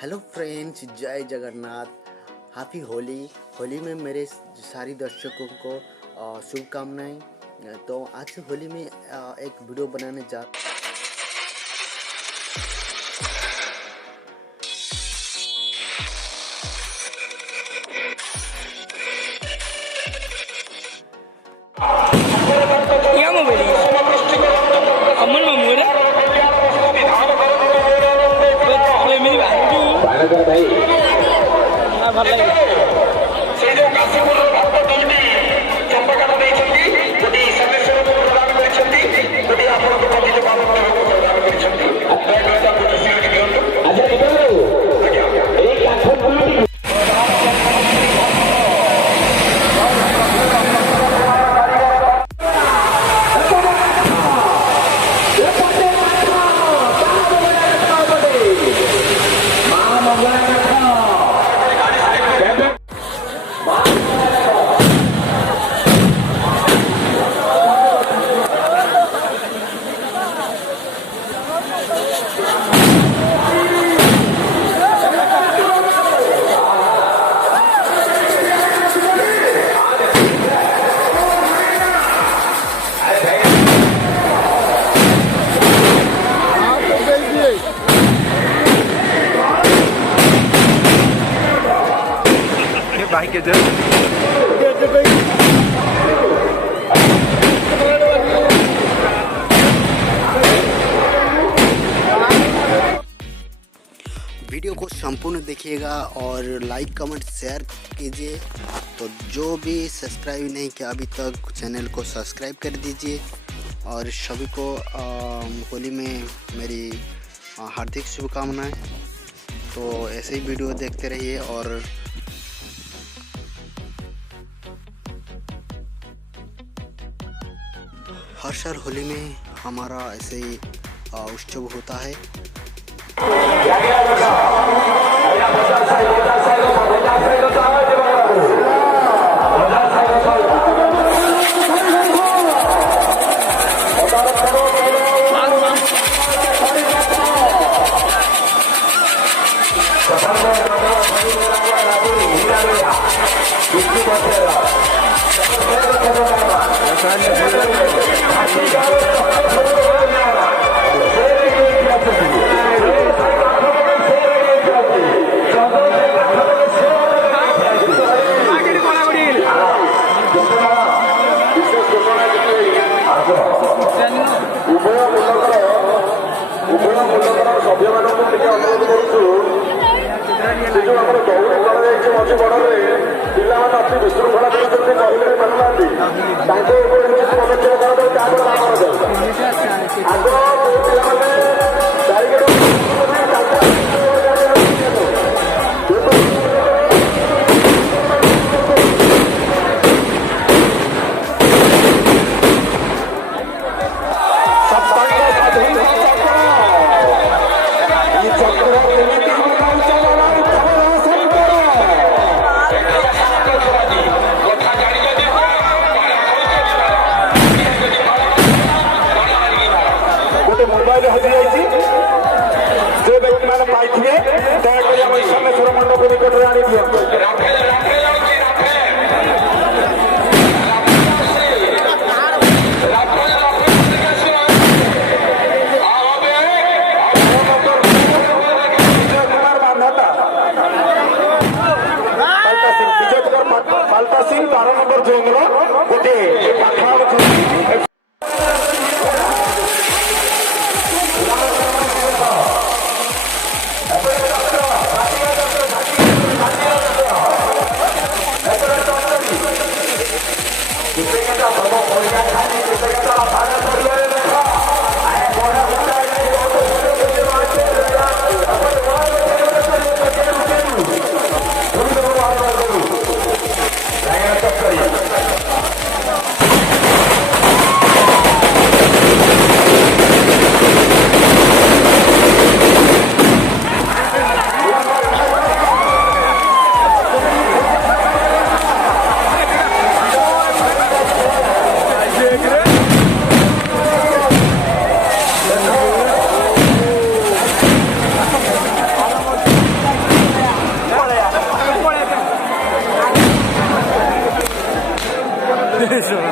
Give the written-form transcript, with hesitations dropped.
Hello friends, जय Jagannath. Happy Holi. Holi में मेरे सारी दर्शकों को शुभकामनाएं। तो आज होली में एक वीडियो बनाने जा भाई के वीडियो को संपूर्ण देखिएगा और लाइक कमेंट शेयर कीजिए। तो जो भी सब्सक्राइब नहीं किया अभी तक चैनल को सब्सक्राइब कर दीजिए और सभी को होली में मेरी हार्दिक शुभकामनाएं। तो ऐसे ही वीडियो देखते रहिए और हर साल होली में हमारा ऐसे ही उत्सव होता है। मोबाइल हजि जो व्यक्ति मैंने पाई दया ईशानेश्वर मंडप निकट में आनी दिखाते। पाल्टा सिंह 12 नंबर जोन गोटे पाखा ଶୁଣ